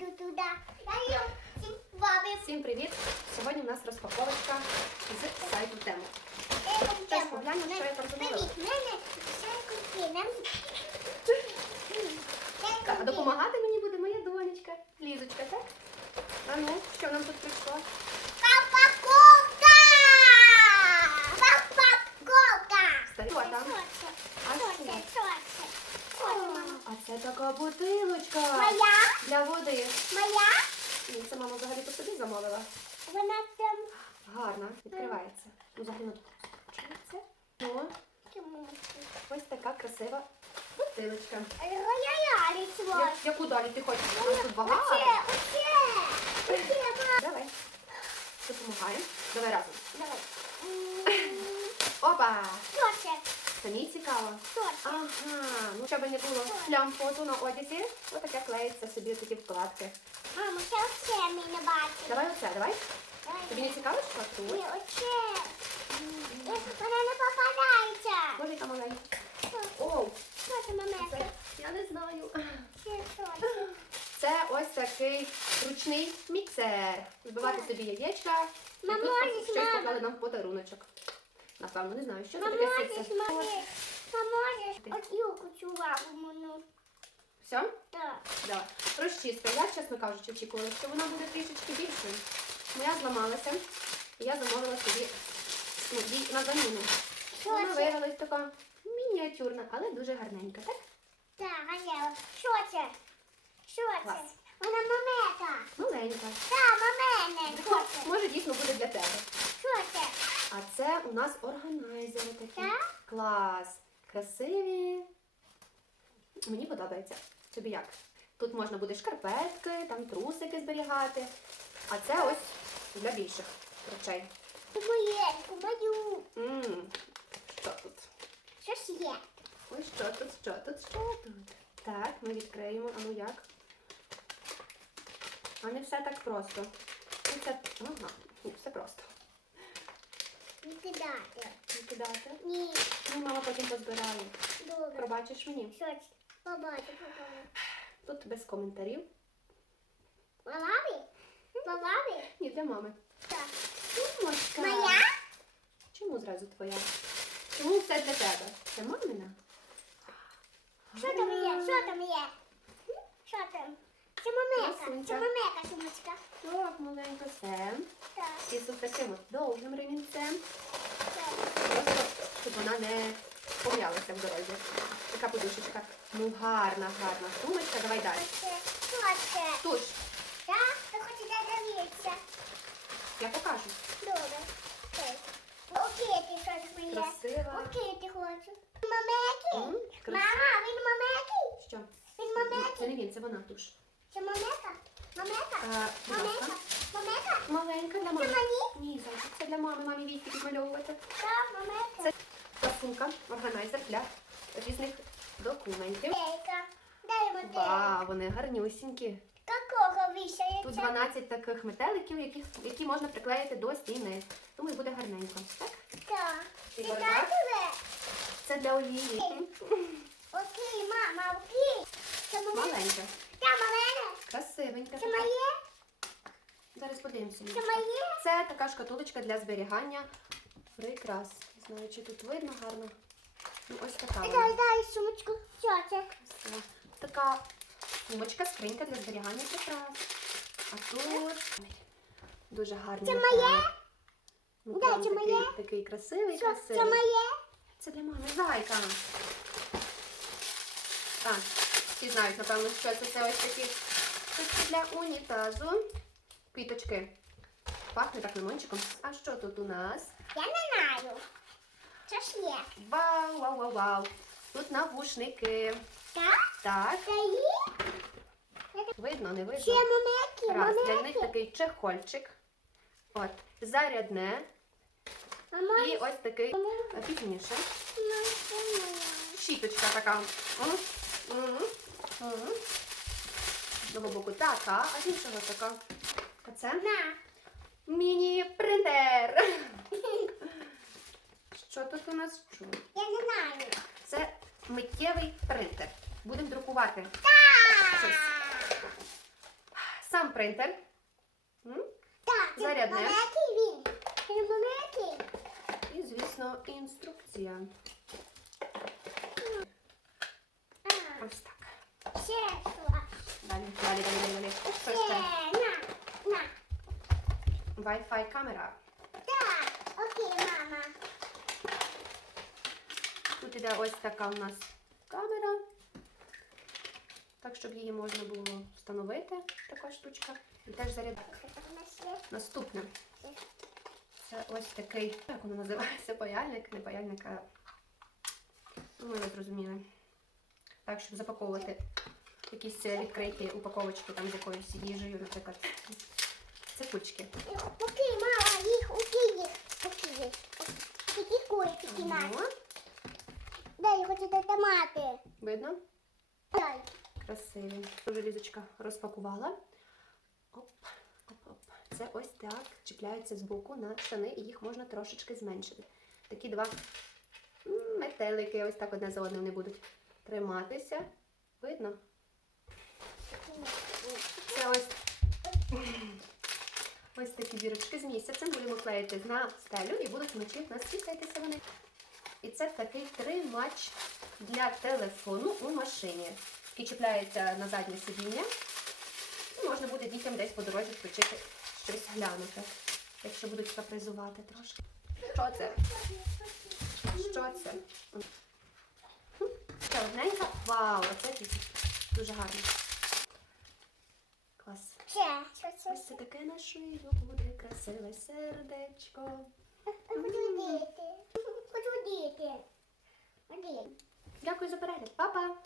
Я ее бабе. Всім привіт! Сьогодні у нас розпаковочка з сайту тему. Зараз поглянемо, що я там. Нам... Так, а допомагати мені буде моя донечка, Лізочка, так? А ну, що нам тут прийшло? Папа-колка! Папа-колка! Старі, а там? А Що що? це? Що це? Що це, мама? А це така бутилочка Моя? для води. Моя? Ні, це мама взагалі по собі замовила. Вона там... Гарно, відкривається. Ну, взагалі ну, тут Ну, Чому? ось така красива бутилочка. Я рисувала. Я- Яку далі ти хочеш? У нас тут багато. Оце, оце. Оце, мама. Давай. Допомагаємо. Давай разом. Давай. М? Самі цікаво. Ага, ну щоб не було плям фото на одязі, отаке клеїться собі такі вкладки. Мамо, це оце ми не бачимо. Давай оце, давай. Давай. Тобі не цікаво, що Ні, оце. Вона не попадається. Може, маленька. Що? Оу, Що це, мамека? це, я не знаю. Це що це? Це ось такий ручний міксер. Збивати собі яєчка. І Мамо, тут щось мама? поклали нам в подаруночок. Напевно, не знаю, що це таке мамі? Поможеш? От юку цю лаву мину. Все? Так. Давай. Розчистка. Я, чесно кажучи, очікувала, що вона буде трішечки більшою. Моя зламалася. І я замовила собі ну, їй на заміну. Що Вона це? виявилась така мініатюрна, але дуже гарненька, так? Так, Анжела. Що це? Що це? Клас. Вона мамека. Маленька. Так, мамене. Може, дійсно буде для тебе. А це у нас органайзери такі. Так? Клас. Красиві. Мені подобається. Тобі як? Тут можна буде шкарпетки, там трусики зберігати. А це ось для більших речей. Моєньку, мою. М, Що тут? Щось є. Ой, що тут, що тут, що тут? Так, ми відкриємо. А ну як? А не все так просто. Це... Ага, ні, все просто. Не кидати. Не кидати. Ні. Ну, мама потім позбирає. Добре. Пробачиш мені? Що це? Побачу, побачу. Тут без коментарів. Лававі? Лававі? Ні, для мами. Так. Сумочка. Моя? Чому зразу твоя? Чому все для тебе? Це мамина? Що там є? Що там є? Що там? Це мамека. Це мамека сумочка. Так, маленька Сем. Так, І з таким от довгим ремінцем. Просто, щоб вона не пом'ялася в дорозі. Така подушечка. Ну, гарна, гарна сумочка. Давай далі. Що це? Туш, Так? Ви хочете дивитися? я покажу. Добре. Окей. Ти що там? Красива. Окей, ти хочеш. Мамеки? Мама, він мамеки? Що? Він Ні, Це не мамеки? він, це вона туш. Це мамека? Мамека? Мамека? Мамека? Маленька для Це мами. мені? Ні, зайчик, це для мами, мамі війки підмальовувати. Так, мамека. Це сумка, органайзер для різних документів. Мамека. Дай модель. Вау, вони гарнюсінькі. Какого вішається? Тут 12 таких метеликів, які, які можна приклеїти до стіни. Думаю, буде гарненько. Так? Так. І бардак. Це для олії. Окей, мама, окей. Це. Маленька. Красивенька. Це моє. Зараз подивимося. Це моє. Це така шкатулочка для зберігання прикрас. Не знаю, чи тут видно гарно. Ну, ось така. вона. Дай, дай сумочку. Що це? Красива. Така сумочка, скринька для зберігання прикрас. А тут дуже гарний. Це моє? Ну, прям це такий, моє? такий красивий, Що? красивий. Це моє? Це для мами зайка. Так, всі знають, напевно, що це, це ось такі штучки для унітазу. Квіточки. Пахне так лимончиком. А що тут у нас? Я не знаю. Що ж є? Вау, вау, вау, вау. Тут навушники. Так? Так, Це видно, не Це видно. мамеки, Раз, для них такий чехольчик. От, зарядне. Мама, І ось такий е, пізніше. Щіточка така. М, м, м. З одного боку така, а з іншого така. А це міні-принтер. Що тут у нас? Що? Я не знаю. Це миттєвий принтер. Будемо друкувати. Так. Щось. сам принтер. М? Так, це Зарядне. маленький він. Він маленький. І, звісно, інструкція. А, Ось так. ще що? Wi-Fi камера. Так, окей, мама. Тут іде ось така у нас камера. Так, щоб її можна було встановити, така штучка. І теж зарядка. Наступне. Це ось такий, як воно називається, паяльник, не паяльник, а ну, ви зрозуміли. Так, щоб запаковувати якісь е, відкриті упаковочки там з якоюсь їжею, наприклад. Їх, Окей, мама, їх, окей, окей. Такі курики наші. Дай, хочу дати мати. Видно? Дай. Красиві. Вже лізочка розпакувала. Оп, оп, оп. Це ось так чіпляються з боку на штани, і їх можна трошечки зменшити. Такі два метелики, ось так одне за одним не будуть триматися. Видно? Це ось, ось такі дірочки з місяцем. Будемо клеїти на стелю і будуть вночі в нас світитися вони. І це такий тримач для телефону у машині. Який чіпляється на заднє сидіння. І можна буде дітям десь по дорозі включити щось глянути, якщо будуть капризувати трошки. Що це? Що це? Це одненька. Вау, дійсно дуже гарно. Клас. Ще, що це? Ось це таке на шию буде красиве сердечко. Хочу діти. Хочу діти. Дякую за перегляд. Папа.